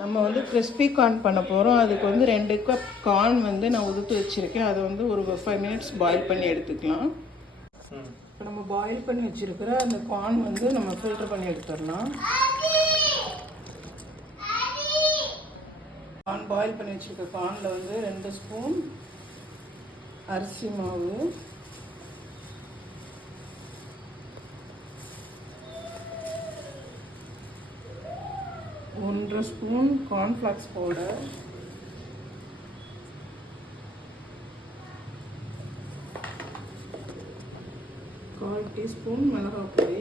நம்ம வந்து crispy corn பண்ண போகிறோம். அதுக்கு வந்து 2 கப் கார்ன் வந்து நான் உதுத்து வச்சுருக்கேன். அதை வந்து ஒரு 5 மினிட்ஸ் பாயில் பண்ணி எடுத்துக்கலாம். இப்போ நம்ம பாயில் பண்ணி வச்சுருக்கிற அந்த கார்ன் வந்து நம்ம ஃபில்டர் பண்ணி எடுத்துடலாம். கார்ன் பாயில் பண்ணி வச்சுருக்க கார்னில் வந்து 2 ஸ்பூன் அரிசி மாவு, 1 ஸ்பூன் கார்ன்ஃப்ளாக்ஸ் பவுடர், 1/4 டீஸ்பூன் மிளகாய் பொடி,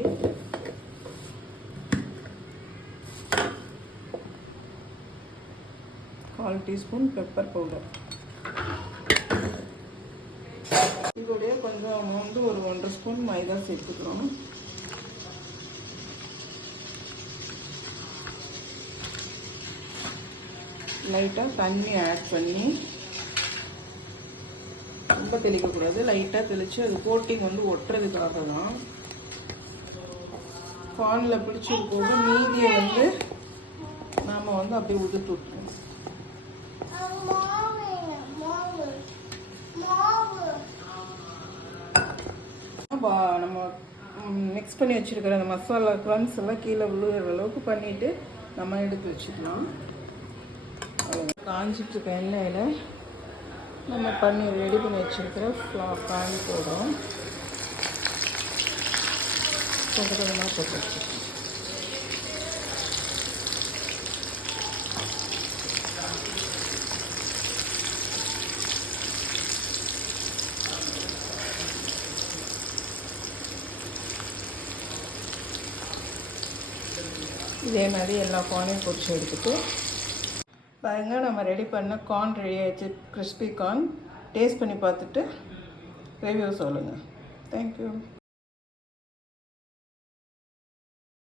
1/4 டீஸ்பூன் பெப்பர் பவுடர். இதோடைய கொஞ்சம் வந்து ஒரு 1.5 ஸ்பூன் மைதா சேர்த்துக்கிறோம். லைட்டாக தண்ணி ஆட் பண்ணி, ரொம்ப தெளிக்கக்கூடாது, லைட்டாக தெளித்து அது கோட்டிங் வந்து ஒட்டுறதுக்காக தான். கார்னில் பிடிச்சது போக மீதியை வந்து நாம் வந்து அப்படியே உதுத்து விட்டுருவோம். நம்ம மிக்ஸ் பண்ணி வச்சுருக்கிற அந்த மசாலா க்ரம்ஸ் எல்லாம் கீழே விழுகிற அளவுக்கு பண்ணிவிட்டு நம்ம எடுத்து வச்சுக்கலாம். காஞ்சிட்டு இருக்க எண்ணெயில் நம்ம பண்ணி ரெடி பண்ணி வச்சுருக்கிற கார்ன் போடுறோம். கொஞ்சம் கொஞ்சமாக போட்டு வச்சுருக்கோம். இதே மாதிரி எல்லா கார்னையும் பொரிச்சு எடுத்துட்டு பாருங்க, நம்ம ரெடி பண்ண கார்ன் ரெடி ஆகிடுச்சு. Crispy corn. டேஸ்ட் பண்ணி பார்த்துட்டு ரிவ்யூ சொல்லுங்கள். தேங்க்யூ.